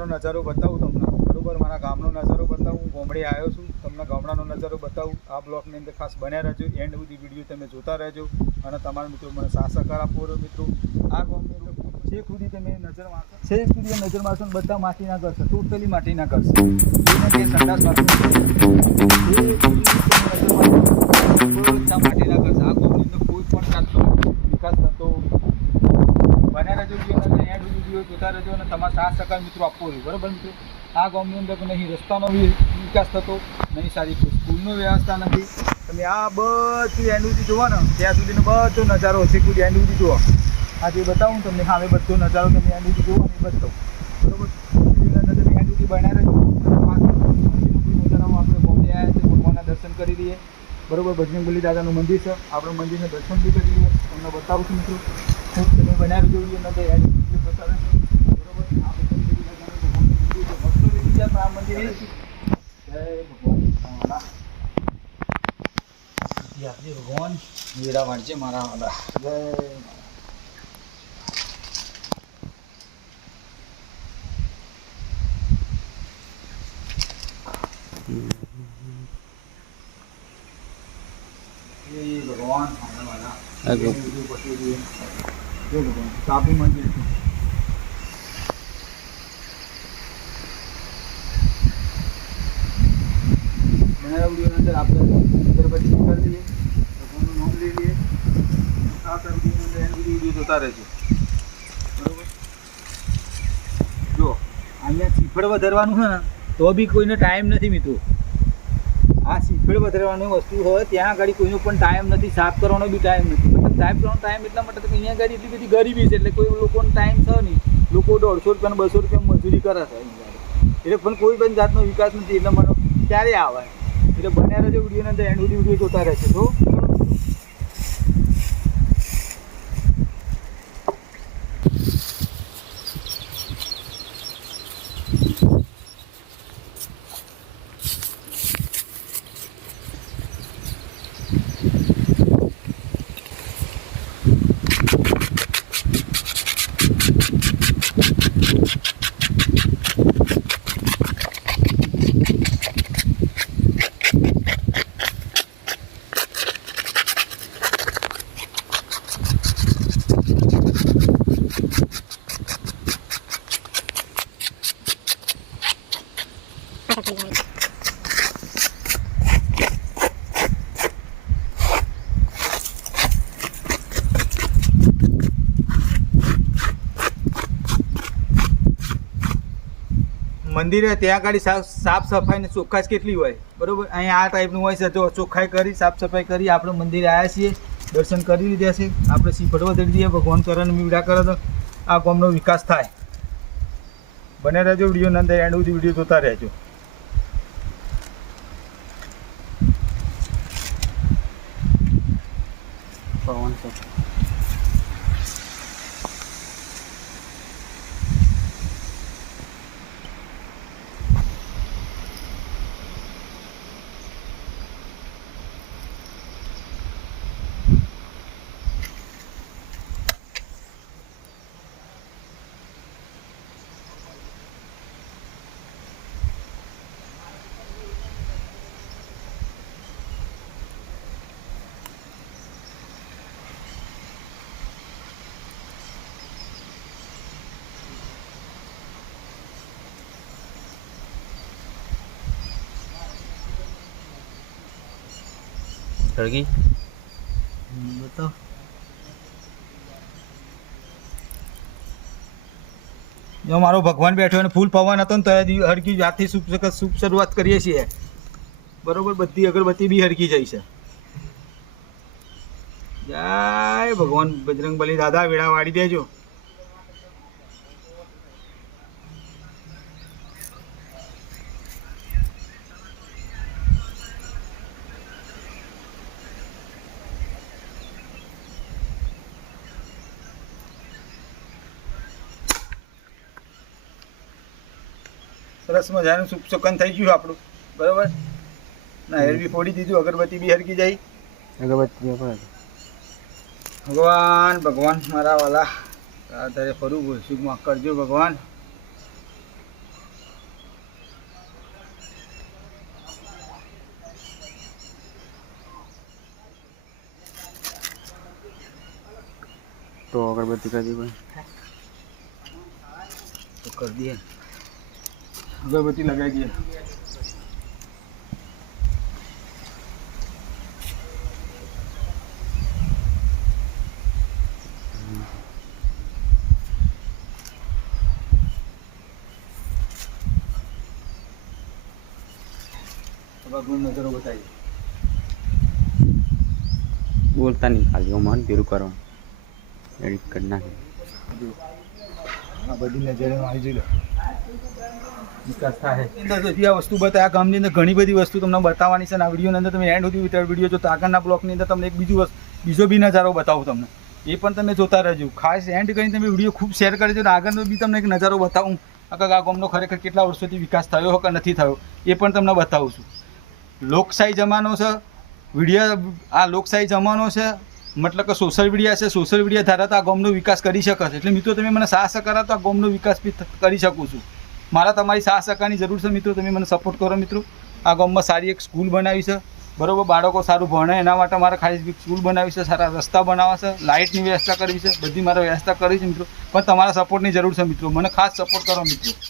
ગામડાનો નજારો બતાવું તમને, બરાબર? મારા ગામનો નજારો બતાવું. હું ગામડે આવ્યો છું, તમને ગામડાનો નજારો બતાવું. આ બ્લોગની અંદર ખાસ બન્યા રહેજો, એન્ડ સુધી વિડીયો તમે જોતા રહેજો અને તમારા મિત્રો મને સાથ સહકાર આપવો રહ્યો. મિત્રો આ ગામની અંદર છેક સુધી તમે નજર મારશો, છેક સુધી નજર મારશો ને બધા માટીના ઘર છે, ટોટલી માટીના ઘર છે. જે સંડાસ બાથરૂમ બધા માટીના ઘર છે. આ ગામની અંદર કોઈ પણ જાતનો વિકાસ થતો બન્યા રહેજો, એન્ડ વિડીયો જોતા રહેજો અને તમારા સાથ સહકાર મિત્રો આપવો રહ્યો, બરાબર મિત્રો? આ ગામની અંદર નહીં રસ્તાનો વિકાસ થતો, નહીં સારી સ્કૂલનો વ્યવસ્થા નથી. તમે આ બધું એન્ડ સુધી જોવો ને ત્યાં સુધીનો બધો નજારો હશે, કોઈ એન્ડ સુધી જુઓ. આ જે બતાવું તમને સામે બધો નજારો તમે એન્ડ સુધી જુઓ એ બતાવું, બરાબર? વિડીયોની અંદર તમે એન્ડ સુધી બનાવી રહેજો. નજારામાં આપણે બોમ્બે આવ્યા છે, ભગવાનના દર્શન કરી લઈએ, બરાબર? બજરંગબલી દાદાનું મંદિર છે, આપણે મંદિરના દર્શન બી કરી લઈએ. તમને બતાવું છું મિત્રો, ખૂબ તમે બનાવી રહેજો વિડીયો અંદર એન્ડ સુધી બતાવે છે, બરાબર? આ બજરંગબલી દાદાનું મંદિર છે, ભક્તો બી બીજા આ મંદિર જય ભગવાન મેરા વાંચે મારા વાલા જય ભગવાન મારા વાલા જય ભગવાન. કાપી મંદિર છે. અંદર આપણે અગરબત્તી કરી દઈએ, ભગવાનનું નામ લઈ લઈએ. આ તરફની અંદર એની બધી વિડીયો જોતા રહેજો, બરાબર? જો અહીંયા શ્રીફળ વધારવાનું છે ને તો બી કોઈને ટાઈમ નથી મિત્રો. આ શ્રીફળ વધારવાની વસ્તુ હોય ત્યાં આગળ કોઈનો પણ ટાઈમ નથી, સાફ કરવાનો બી ટાઈમ નથી. મતલબ સાફ કરવાનો ટાઈમ એટલા માટે કે અહીંયા આગળ એટલી બધી ગરીબી છે એટલે કોઈ લોકોનો ટાઈમ છે નહીં. લોકો 150 રૂપિયા 200 રૂપિયા મજૂરી કરે છે એટલે પણ કોઈ પણ જાતનો વિકાસ નથી. એટલે મને ક્યારે આવે એટલે બન્યા રહેજો વિડીયોની અંદર એન્ડ સુધી વિડીયો જોતા રહેશે. તો મંદિરે ત્યાં આગળ સાફ સફાઈ ને ચોખ્ખાઈ કેટલી હોય, બરાબર? અહીંયા આ ટાઈપનું હોય છે. જો ચોખ્ખાઈ કરી, સાફ સફાઈ કરી, આપણે મંદિરે આવ્યા છીએ, દર્શન કરી લીધા છે. આપણે શ્રીફળ વધારી દઈએ, ભગવાન કરે મીડા કરે તો આ ગામનો વિકાસ થાય. બને રહેજો વિડીયોની અંદર એન્ડ સુધી વિડીયો જોતા રહેજો. પવન છે. સળગી બતાવ. જો મારો ભગવાન બેઠો અને ફૂલ પવન હતો ને તો હરકી જાતથી શુભ શરૂઆત કરીએ છીએ, બરોબર? બધી અગરબત્તી બી હરકી જાય છે. જય ભગવાન બજરંગબલી દાદા, વેળા વાળી દેજો. સરસ મજાનું સુકન થઈ ગયું આપણું, બરાબર? ના હેર બી ફોડી દીધું, અગરબત્તી બી હરકી જાય. અગરબત્તી ભગવાન ભગવાન મારા વાલા તારે ફરું સુખમાં કરજો ભગવાન. तो अगरबत्ती कर दी भाई तो कर दिए अगरबत्ती लगाई दिए नजरो बताइए बोलता नहीं खाली मन पेरू करो एडिट करना है આ બધી નજરે આવી જોઈ લો વિકાસ થાય અંદર બધી આ વસ્તુ બતાવે આ ગામની અંદર ઘણી બધી વસ્તુ તમને બતાવવાની છે અને આ વિડીયોની અંદર તમે એન્ડ સુધી વિડીયો જોતા આગળના બ્લોકની અંદર તમને એક બીજો બી નજારો બતાવું તમને એ પણ તમે જોતા રહેજો ખાસ એન્ડ કરીને તમે વિડીયો ખૂબ શેર કરજો અને આગળનો બી તમને એક નજારો બતાવું આ ગામનો ખરેખર કેટલા વર્ષોથી વિકાસ થયો કે નથી થયો એ પણ તમને બતાવું છું લોકશાહી જમાનો છે વિડીયો આ લોકશાહી જમાનો છે મતલબ કે સોશિયલ મીડિયા છે સોશિયલ મીડિયા દ્વારા તો આ ગામનો વિકાસ કરી શકે છે એટલે મિત્રો તમે મને સાહસ કરો તો આ ગામનો વિકાસ બી કરી શકું છું મારા તમારી સાહસ સહકારની જરૂર છે મિત્રો તમે મને સપોર્ટ કરો મિત્રો આ ગામમાં સારી એક સ્કૂલ બનાવી છે બરાબર બાળકો સારું ભણે એના માટે મારે ખાસ સ્કૂલ બનાવી છે સારા રસ્તા બનાવવા છે લાઇટની વ્યવસ્થા કરવી છે બધી મારે વ્યવસ્થા કરી છે મિત્રો પણ તમારા સપોર્ટની જરૂર છે મિત્રો મને ખાસ સપોર્ટ કરો મિત્રો